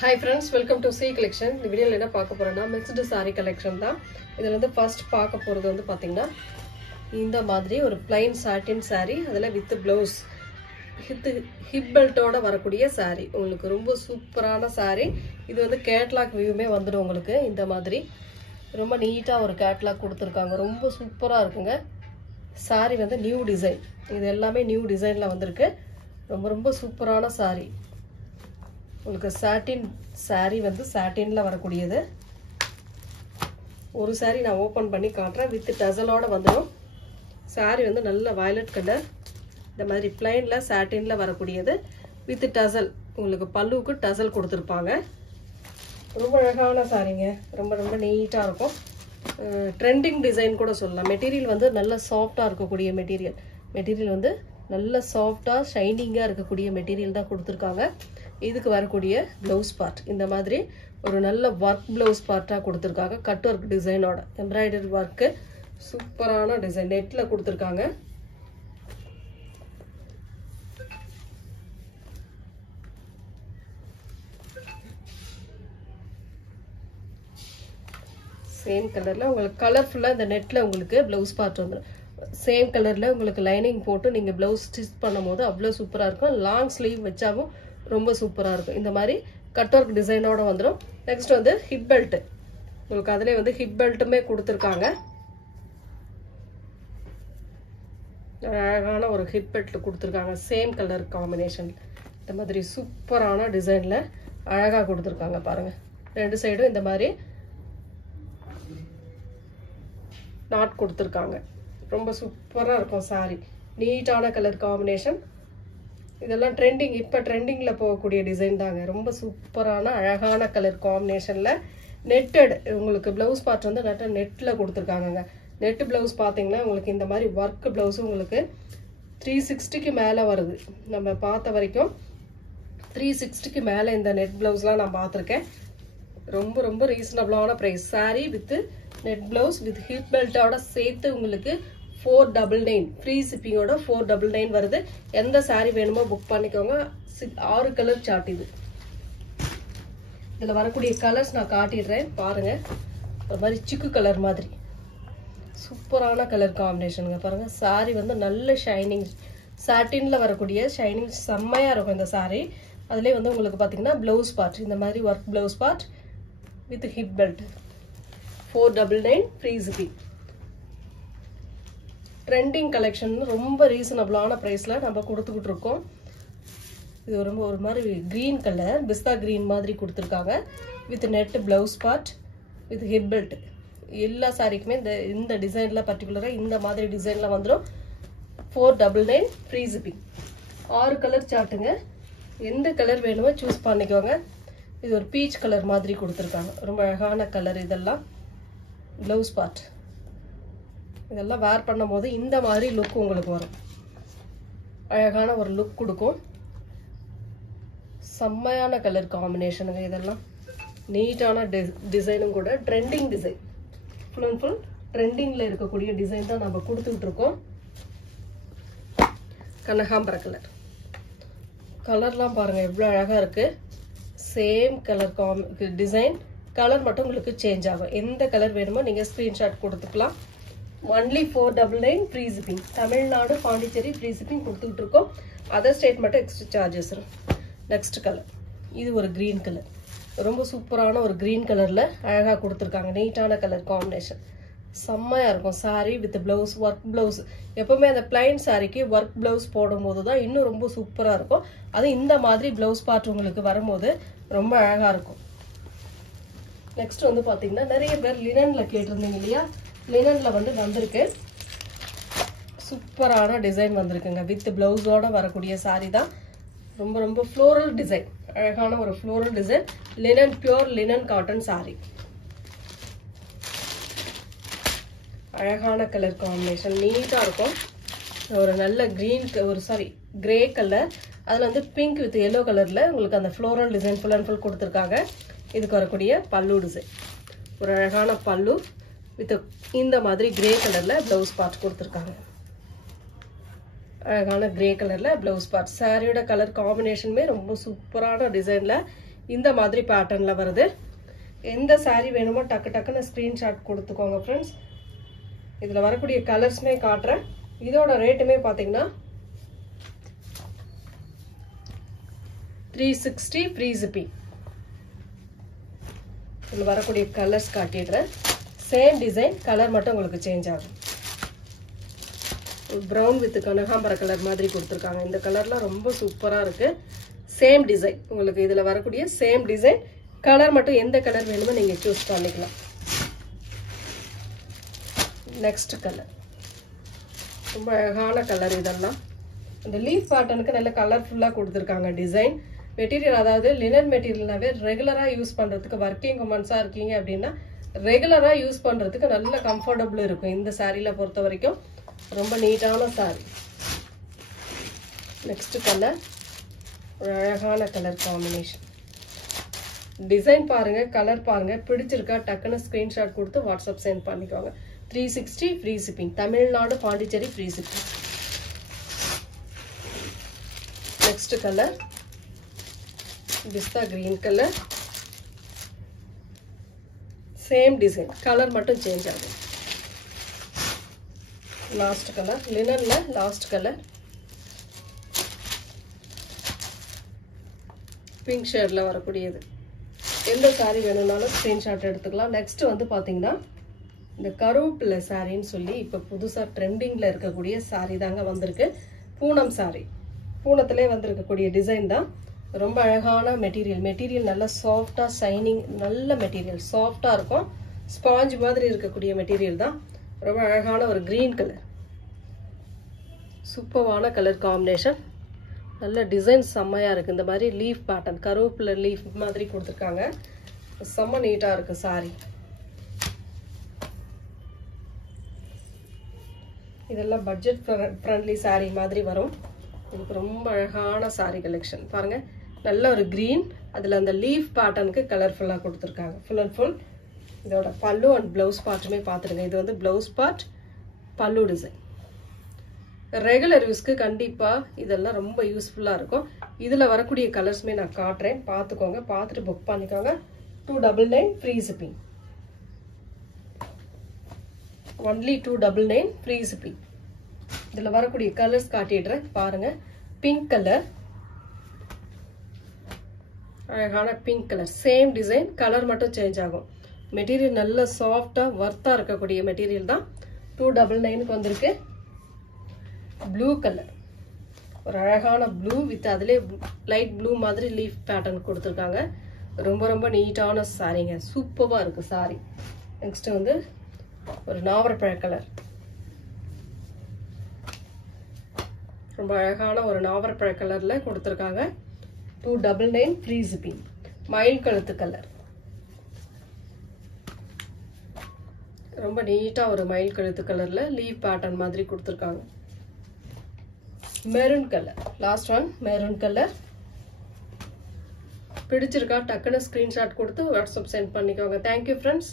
Hi friends, welcome to C collection. இந்த வீடியோல என்ன பார்க்க போறோம்னா mixed saree collection தான். இதுல வந்து first பார்க்க போறது வந்து பாத்தீங்கன்னா இந்த மாதிரி ஒரு plain satin saree அதுல with blouse hip belt ஓட வரக்கூடிய saree. உங்களுக்கு ரொம்ப சூப்பரான saree. இது வந்து கேட்டலாக் வியூமே வந்துடும் உங்களுக்கு இந்த மாதிரி. ரொம்ப நீட்டா ஒரு கேட்டலாக் கொடுத்திருக்காங்க. ரொம்ப சூப்பரா இருக்குங்க. saree வந்து நியூ டிசைன். இது எல்லாமே நியூ டிசைன்ல வந்திருக்கு. ரொம்ப சூப்பரான saree. உங்களுக்கு satin saree வந்து satinல வரக்கூடியது. ஒரு saree நான் ஓபன் பண்ணி காட்றேன் with tassel ஓட வந்துரும். saree வந்து நல்ல violet color. இந்த மாதிரி plainல satinல வரக்கூடியது with tassel. உங்களுக்கு பல்லுக்கு tassel கொடுத்திருப்பாங்க. ரொம்ப அழகான சாரிங்க. ரொம்ப நீட்டா இருக்கும். ட்ரெண்டிங் டிசைன் கூட சொல்லலாம். மெட்டீரியல் வந்து நல்ல சாஃப்ட்டா இருக்கக்கூடிய மெட்டீரியல். மெட்டீரியல் வந்து நல்ல சாஃப்ட்டா ஷைனிங்கா இருக்கக்கூடிய மெட்டீரியல் தான் கொடுத்திருக்காங்க. இதுக்கு வரக்கூடிய ப்ளவுஸ் பார்ட் இந்த மாதிரி ஒரு நல்ல வர்க் ப்ளவுஸ் பார்ட்டா கொடுத்திருக்காங்க. கட் வர்க் டிசைனோட எம்ப்ராய்டரி வர்க் சூப்பரான டிசைன் நெட்ல கொடுத்திருக்காங்க. சேம் கலர்ல உங்களுக்கு கலர்ஃபுல்லா இந்த நெட்ல உங்களுக்கு ப்ளவுஸ் பார்ட் வந்துரும். சேம் கலர்ல உங்களுக்கு லைனிங் போட்டு நீங்க ப்ளவுஸ் ஸ்டிச் பண்ணும்போது அவ்வளவு சூப்பரா இருக்கும். லாங் ஸ்லீவ் வச்சாவும் ரொம்ப சூப்பரா இருக்கும். இந்த மாதிரி கட் வர்க் டிசைனோட வந்துரும். நெக்ஸ்ட் வந்து ஹிப் பெல்ட். உங்களுக்கு அதுலயே வந்து ஹிப் பெல்ட்டுமே கொடுத்திருக்காங்க. அழகான ஒரு ஹிப் பெல்ட் கொடுத்திருக்காங்க. Same colour combination. இந்த மாதிரி சூப்பரான டிசைன்ல அழகா கொடுத்திருக்காங்க பாருங்க. ரெண்டு சைடும் இந்த மாதிரி நாட் கொடுத்திருக்காங்க. ரொம்ப சூப்பரா இருக்கும் saree. நீட்டான கலர் காம்பினேஷன். இதெல்லாம் ட்ரெண்டிங் இப்ப ட்ரெண்டிங்ல போகக்கூடிய டிசைன் தாங்க. ரொம்ப சூப்பரான அழகான கலர் காம்பினேஷன்ல நெட்டட் உங்களுக்கு ப்ளவுஸ் பார்ட் வந்து நெட்ல கொடுத்திருக்காங்க. நெட் ப்ளவுஸ் பாத்தீங்கன்னா உங்களுக்கு இந்த மாதிரி வர்க் ப்ளவுஸ் உங்களுக்கு 360க்கு மேல வருது. நம்ம பார்த்த வரைக்கும் 360க்கு மேல இந்த நெட் ப்ளவுஸ்லாம் நான் பார்த்திருக்கேன். ரொம்ப ரீசனபிளான price. saree with net blouse with hip பெல்ட்டோட சேர்த்து உங்களுக்கு 499 ஃப்ரீ ஷிப்பிங்கோட 499 வருது. எந்த saree வேணுமோ புக் பண்ணிக்கோங்க. 6 கலர் சார்ட் இது. இதுல வரக்கூடிய கலர்ஸ் நான் காட்டிடுறேன் பாருங்க. ஒரு மாதிரி சிக்கு கலர் மாதிரி சூப்பரான கலர் காம்பினேஷனுங்க பாருங்க. saree வந்து நல்ல ஷைனிங் சாட்டின்ல வரக்கூடிய ஷைனிங் செம்மையா இருக்கும் இந்த saree. அதுலயே வந்து உங்களுக்கு பாத்தீங்கன்னா ப்ளவுஸ் பார்ட் இந்த மாதிரி work blouse part with hip belt 499 free shipping. Trending collection ரொம்ப ரீசனபிளான பிரைஸ்ல நம்ம கொடுத்துக்கிட்டு இருக்கோம். இது ஒரு மாதிரி கிரீன் கலர் பிஸ்தா கிரீன் மாதிரி கொடுத்திருக்காங்க. With net blouse part with hip belt. எல்லா சாரிக்குமே இந்த டிசைன்ல பர்டிகுலரா இந்த மாதிரி டிசைன்ல வந்துடும். 499 ஃப்ரீ ஷிப்பிங். 6 கலர் சார்ட்டுங்க. எந்த கலர் வேணுமோ சூஸ் பண்ணிக்கோங்க. இது ஒரு பீச் கலர் மாதிரி கொடுத்திருக்காங்க. ரொம்ப அழகான கலர். இதெல்லாம் பிளவுஸ் பார்ட். இதெல்லாம் வேர் பண்ணும்போது இந்த மாதிரி லுக் உங்களுக்கு வரும். அழகான ஒரு லுக் கொடுக்கும். செம்மையான கலர் காம்பினேஷனுங்க. இதெல்லாம் நீட்டான டிசைனும் கூட. Trending design. ஃபுல் அண்ட் ஃபுல் ட்ரெண்டிங்ல இருக்கக்கூடிய டிசைன் தான் நம்ம கொடுத்துக்கிட்டு இருக்கோம். கனகாம்பர கலர். கலர்லாம் பாருங்க எவ்வளவு அழகா இருக்கு. Same colour design. கலர் மட்டும் உங்களுக்கு சேஞ்ச் ஆகும். எந்த கலர் வேணுமோ நீங்க ஸ்கிரீன்ஷாட் கொடுத்துக்கலாம். Only 499 free shipping. Tamil Nadu Pondicherry free shipping கொடுத்துட்டு இருக்கோம். அதர் ஸ்டேட் மட்டும் எக்ஸ்ட்ரா சார்ஜஸ். Next colour. இது ஒரு கிரீன் கலர். ரொம்ப சூப்பரான ஒரு கிரீன் கலர்ல அழகா கொடுத்திருக்காங்க. நீட்டான கலர் காம்பினேஷன். செம்மையா இருக்கும். saree with blouse work blouse. எப்பவுமே அந்த பிளைன் சாரிக்கு ஒர்க் பிளவுஸ் போடும்போது தான் இன்னும் ரொம்ப சூப்பரா இருக்கும். அது இந்த மாதிரி பிளவுஸ் பார்ட் உங்களுக்கு வரும்போது ரொம்ப அழகா இருக்கும். நெக்ஸ்ட் வந்து பாத்தீங்கன்னா நிறைய பேர் லினன்ல கேட்டிருந்தீங்க இல்லையா? லினன்ல வந்து வந்திருக்கு. சூப்பரான டிசைன் வந்திருக்குங்க. வித் பிளவுஸோட வரக்கூடிய saree தான். ரொம்ப ஃப்ளோரல் டிசைன். அழகான ஒரு floral design. Linen pure linen cotton saree. அழகான கலர் காம்பினேஷன். நீட்டா இருக்கும். ஒரு நல்ல கிரீன் கிரே கலர். அதுல வந்து பிங்க் வித் எல்லோ கலர்ல உங்களுக்கு அந்த floral design full and full கொடுத்திருக்காங்க. இதுக்கு வரக்கூடிய பல்லு டிசைன். ஒரு அழகான பல்லு வித் இந்த மாதிரி கிரே கலர்ல பிளவுஸ் பார்ட் கொடுத்திருக்காங்க. அழகான கிரே கலர்ல பிளவுஸ் பார்ட். சாரியோட கலர் காம்பினேஷனுமே ரொம்ப சூப்பரான டிசைன்ல இந்த மாதிரி பேட்டர்ன்ல வருது. எந்த saree வேணுமோ டக்கு டக்குன்னு ஸ்கிரீன்ஷாட் கொடுத்துக்கோங்க फ्रेंड्स. இதுல வரக்கூடிய கலர்ஸ்மே காட்றேன். இதோட ரேட்டுமே பாத்தீங்கன்னா 360 ஃப்ரீ shipping. இதுல வரக்கூடிய கலர்ஸ் காட்டிடுறேன். சேம் டிசைன், கலர் மட்டும் உங்களுக்கு சேஞ்ச் ஆகும். பிரவுன் வித் கனகாம்பர கலர் மாதிரி கொடுத்துருக்காங்க. இந்த கலர்லாம் ரொம்ப சூப்பரா இருக்கு. சேம் டிசைன், உங்களுக்கு இதுல வரக்கூடிய சேம் டிசைன், கலர் மட்டும் எந்த கலர் வேணுமோ நீங்க சூஸ் பண்ணிக்கலாம். நெக்ஸ்ட் கலர் ரொம்ப அழகான கலர். இதெல்லாம் இந்த லீஃப் பேட்டர்னுக்கு நல்ல கலர்ஃபுல்லா கொடுத்துருக்காங்க டிசைன். மெட்டீரியல் அதாவது லினன் மெட்டீரியல்னாவே ரெகுலரா யூஸ் பண்றதுக்கு, ஒர்க்கிங் உமன்ஸா இருக்கீங்க அப்படின்னா ரெகுலரா யூஸ் பண்றதுக்கு நல்ல கம்ஃபர்டபுள் இருக்கும். இந்த சாரீல பொறுத்த வரைக்கும் ரொம்ப நீட்டான சாரி. நெக்ஸ்ட் கலர் ஒரு அழகான கலர் காம்பினேஷன். டிசைன் பாருங்க, கலர் பாருங்க, பிடிச்சிருக்கா டக்குன்னு ஸ்கிரீன்ஷாட் கொடுத்து வாட்ஸ்அப் சென்ட் பண்ணிக்கோங்க. 360 free shipping. Tamil Nadu Pondicherry free shipping. Next colour pista green colour. Same design, colour மட்டும் சேஞ்ச் ஆகும். லாஸ்ட் கலர் லினன்ல லாஸ்ட் கலர் பிங்க் ஷேட்ல வரக்கூடியது. எந்த சாரி வேணும்னாலும் ஸ்கிரீன்ஷாட் எடுத்துக்கலாம். நெக்ஸ்ட் வந்து பாத்தீங்கன்னா இந்த கருவேப்பிலை சாரின்னு சொல்லி இப்ப புதுசா ட்ரெண்டிங்ல இருக்கக்கூடிய சாரி தாங்க வந்திருக்கு. பூனம் சாரி, பூனத்திலே வந்திருக்கக்கூடிய டிசைன் தான். ரொம்ப அழகான மெட்டீரியல். மெட்டீரியல் நல்லா சாஃப்டா ஷைனிங், நல்ல மெட்டீரியல், சாஃப்டா இருக்கும். ஸ்பாஞ்ச் மாதிரி இருக்கக்கூடிய மெட்டீரியல் தான். ரொம்ப அழகான ஒரு கிரீன் கலர், சூப்பரான கலர் காம்பினேஷன். நல்ல டிசைன் செம்மையா இருக்கு. இந்த மாதிரி லீஃப் பேட்டர்ன், கருவேப்பிலை லீஃப் மாதிரி கொடுத்துருக்காங்க. செம்ம நீட்டா இருக்கு சாரி. இதெல்லாம் பட்ஜெட் ஃப்ரெண்ட்லி சாரி மாதிரி வரும். இதுக்கு ரொம்ப அழகான சாரி கலெக்ஷன் பாருங்க. நல்ல ஒரு கிரீன், அதுல அந்த லீஃப் பேட்டர்னுக்கு கலர்ஃபுல்லா கொடுத்துருக்காங்க. ஃபுல் அண்ட் ஃபுல் இதோட பல்லு அண்ட் பிளவுஸ் பார்ட்டுமே பார்த்துருங்க. இது வந்து பிளவுஸ் பார்ட், பல்லு டிசைன். ரெகுலர் யூஸ்க்கு கண்டிப்பா இதெல்லாம் ரொம்ப யூஸ்ஃபுல்லா இருக்கும். இதுல வரக்கூடிய கலர்ஸ்மே நான் காட்டுறேன், பார்த்துக்கோங்க. பார்த்துட்டு புக் பண்ணிக்கோங்க. 299 free shipping. Only 299 free shipping. இதுல வரக்கூடிய கலர்ஸ் காட்டிடுறேன் பாருங்க. பிங்க் கலர், அழகான pink colour. Same design, colour மட்டும் சேஞ்ச் ஆகும். மெட்டீரியல் நல்ல சாஃப்டா வர்த்தா இருக்கக்கூடிய மெட்டீரியல் தான். 299க்கு வந்திருக்கு. ப்ளூ கலர், ஒரு அழகான ப்ளூ வித் அதிலே லைட் ப்ளூ மாதிரி லீஃப் பேட்டர்ன் கொடுத்துருக்காங்க. ரொம்ப ரொம்ப நீட்டான சாரிங்க, சூப்பரா இருக்கு சாரி. நெக்ஸ்ட் வந்து ஒரு நாவற்பழ கலர், ரொம்ப அழகான ஒரு நாவற்பழ கலர்ல கொடுத்துருக்காங்க. 299 ஃப்ரீ shipping. மயில் கழுத்து கலர், ரொம்ப நீட்டா ஒரு மயில் கழுத்து கலர்ல லீஃப் பேட்டர்ன் மாதிரி கொடுத்துருக்காங்க. Maroon colour, last one maroon colour. பிடிச்சிருக்கா டக்குன்னு ஸ்கிரீன்ஷாட் கொடுத்து வாட்ஸ்அப் சென்ட் பண்ணிக்கோங்க. Thank you friends.